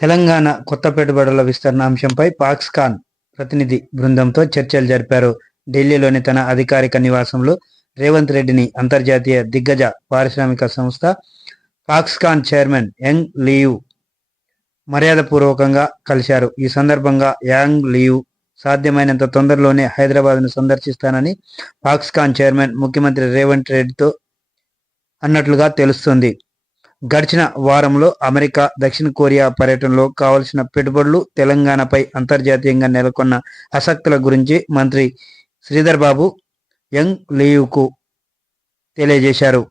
తెలంగాణ కొత్త పెట్టుబడుల విస్తరణ అంశంపై ఫాక్స్కాన్ ప్రతినిధి బృందంతో చర్చలు జరిపారు. ఢిల్లీలోని తన అధికారిక నివాసంలో రేవంత్ రెడ్డిని అంతర్జాతీయ దిగ్గజ పారిశ్రామిక సంస్థ ఫాక్స్కాన్ చైర్మన్ యంగ్ లియు మర్యాదపూర్వకంగా కలిశారు. ఈ సందర్భంగా యాంగ్ లియు సాధ్యమైనంత తొందరలోనే హైదరాబాద్ను సందర్శిస్తానని ఫాక్స్కాన్ చైర్మన్ ముఖ్యమంత్రి రేవంత్ రెడ్డితో అన్నట్లుగా తెలుస్తోంది. గడిచిన వారంలో అమెరికా, దక్షిణ కొరియా పర్యటనలో కావలసిన పెట్టుబడులు, తెలంగాణపై అంతర్జాతీయంగా నెలకొన్న ఆసక్తుల గురించి మంత్రి శ్రీధర్ బాబు యంగ్ లియుకు తెలియజేశారు.